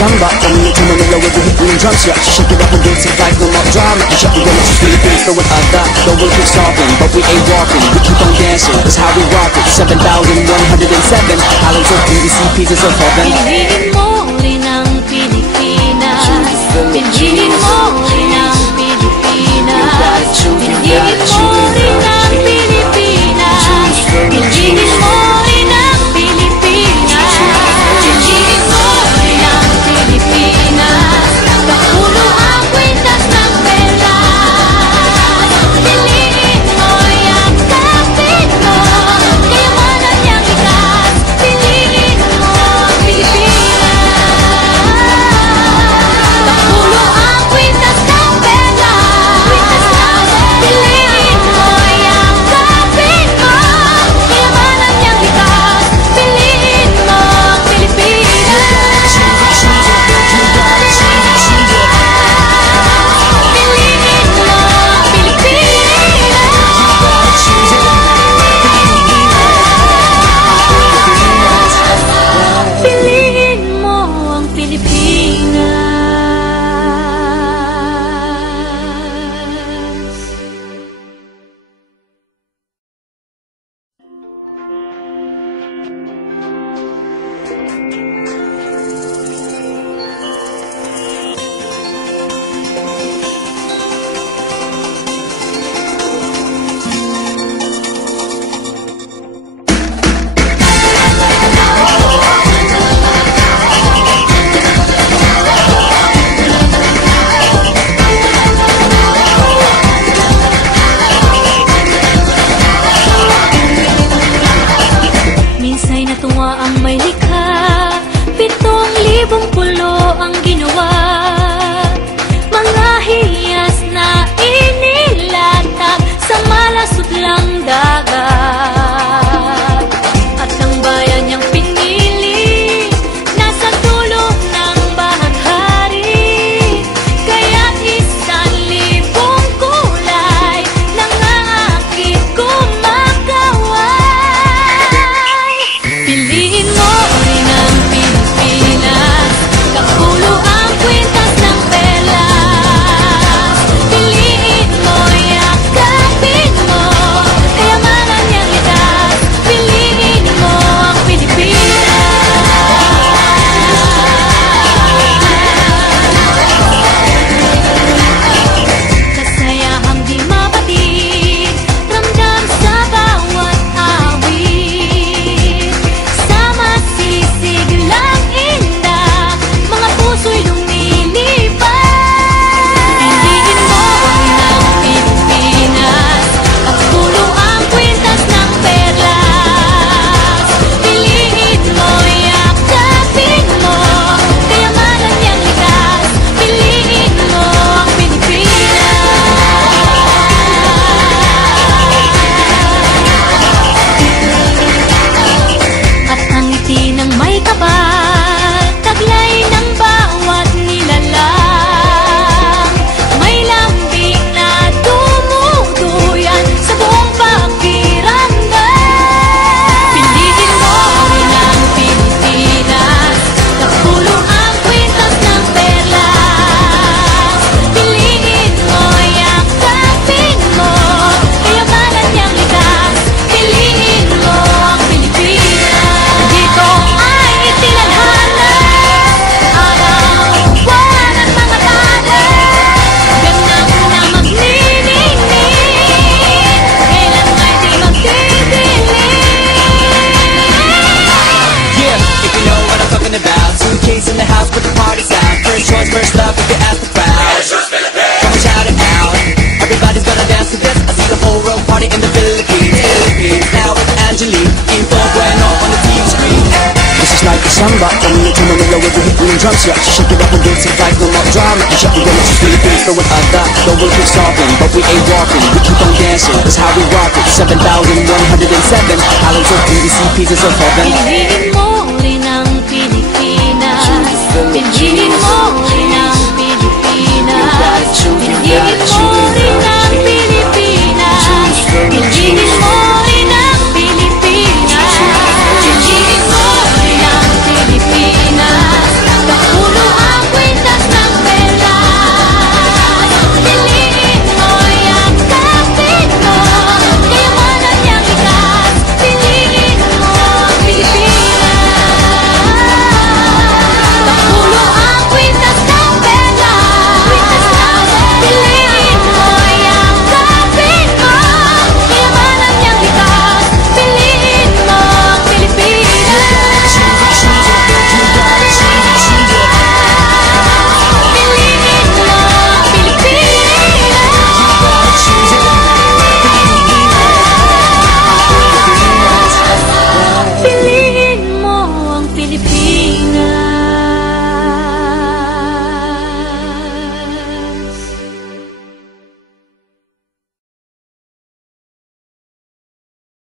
samba, coming into Manila with the hitting drums. Yeah, she shake it up and dance it like no more drama. You shut the door, just Philippines, throw it out that. The world keeps talking, but we ain't walking. We keep on dancing, that's how we rock it. 7,107 islands of PVC pieces of heaven. Piliin mo rin ang Pilipinas. Piliin mo rin ang Pilipinas. Piliin mo rin ang Pilipinas. Piliin mo rin ang Pilipinas. Piliin mo rin ang Pilipinas. Kapulo ang kwintas ng pera. Piliin mo yung kapit mo. Kayamanan niyang ikas. Piliin mo ang Pilipinas. Kapulo ang kwintas ng pera. Piliin mo yung kapit mo. Kayamanan niyang ikas. Piliin mo ang Pilipinas. Piliin mo ang Pilipinas. Minsa'y natuwa ang may likha, 7,000 pulo ang ginawa. Mga hiyas na inilatag sa malasutlang dagat. At ang bayan niyang pinili, nasa dulo ng bahaghari. Kaya't 1,000 kulay nangangakit kumakaway. Piliin mo rin ang Pilipinas. Kapulo ang kwintas ng pelas. Piliin mo, yakapin mo. Kayamanan niyang likas. Piliin mo ang Pilipinas. Kasayahang di mapatid, ramdam sa bawat awit. Sama sisiglang indah, mga puso'y lumilipad. Piliin mo rin ang Pilipinas. Kapulo ang kwintas ng perlas. Piliin mo, yakapin mo. Kayamanan niyang likas. Piliin mo ang Pilipinas. At ang ngiti ng may kapal, taglay ng bawat nilalang. May lambing na tumutuyan sa buong pakiramdam. Piliin mo rin ang Pilipinas. Kapulo ang kwintas ng perlas. Piliin mo, yakapin mo. Kayamanan niyang likas. Piliin mo ang Pilipinas. Dito ay itinadhana araw-buwan at mga tala. Ganang na magniningning, kailan ay di magdidilim. Yeah, if you know what I'm talking about. Suitcase in the house, but the party's out. First choice, first love, if you ask the crowd. Come and shout it out. Everybody's gonna dance to this. I see the whole world party in the Philippines. Now with Angelique, info bueno on the TV screen. This is like a samba, coming into Manila with the hitting drums. Yeah, she shake it up and dance it like no more drama. You shut the door, just Philippines, throw it out that. The world keeps talking, but we ain't walking. We keep on dancing, that's how we rock it. 7,107 islands of PVC pieces of heaven. Piliin mo rin ang Pilipinas. Piliin